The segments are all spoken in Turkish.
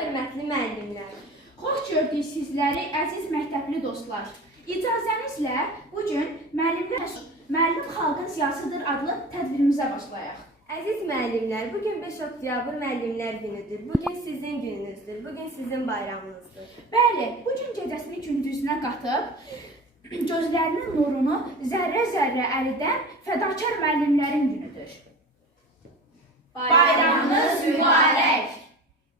hörmətli müəllimlər. Xoş gördük sizləri, əziz məktəbli dostlar. İcazənizlə bu gün müəllimlər Müəllim xalqın siyasıdır adlı tədbirimizə başlayaq. Əziz müəllimlər, bu gün 5 oktyabr müəllimlər günüdür. Bu gün sizin gününüzdür. Bu gün sizin bayramınızdır. Bəli, bu gün gecəsini gündüzünə qatıb gözlərinin nurunu zərrə-zərrə əridən fədakar müəllimlərin günüdür. Bayramınız mübarək.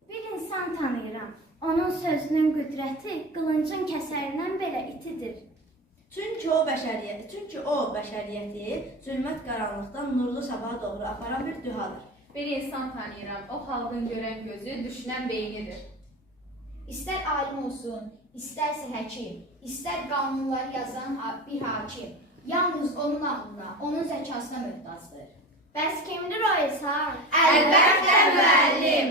Bir insan tanıyıram. Onun sözünün qüdrəti qılıncın kəsərindən belə itidir. Çünki o bəşəriyyət, çünki o bəşəriyyəti zülmət qaranlıqdan nurlu sabaha doğru aparan bir dühadır. Bir insan tanıyıram. O xalqın görən gözü, düşünən beynidir. İstər alim olsun, istərsə həkim, istər qanunları yazan bir hakim, yalnız onun ağlına, onun zəkasına möhtacdır. Bəs kimdir o insan? Əlbəttə müəllim.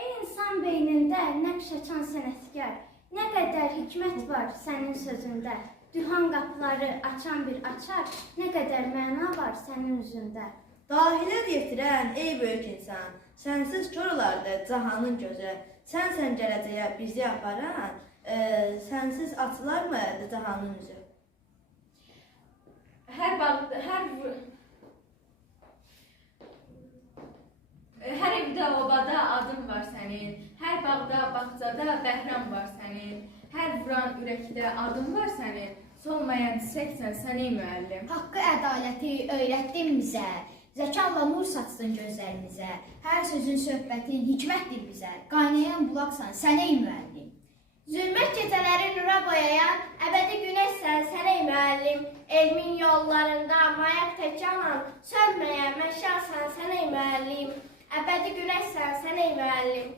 Ey insan beynində nəqş açan sənətkar, nə qədər hikmət var sənin sözündə. Dühan qapıları açan bir açar, nə qədər məna var sənin üzündə. Dahilər yetirən ey böyük insan, sənsiz kör olardı cahanın gözü. Sənsən gələcəyə bizi aparan, e, sənsiz açılarmı cahanın üzü? Hər vur- Hər evdə obada adın var sənin. Hər bağda, bağçada bəhram var sənin. Hər vuran ürəkdə adın var sənin. Solmayan çiçəksən sən ey müəllim. Haqqı, ədaləti öyrətdin bizə. Zəkanla nur saçdın gözlərimizə. Hər sözün, söhbətin hikmətdir bizə. Qaynayan bulaqsan sən ey müəllim. Zülmət gecələri nura boyayan, əbədi günəşsən sən ey müəllim. Elmin yollarında mayaq təkanla, sönməyən məşalsan sən ey müəllim. Əbədi günəşsən sən müəllim.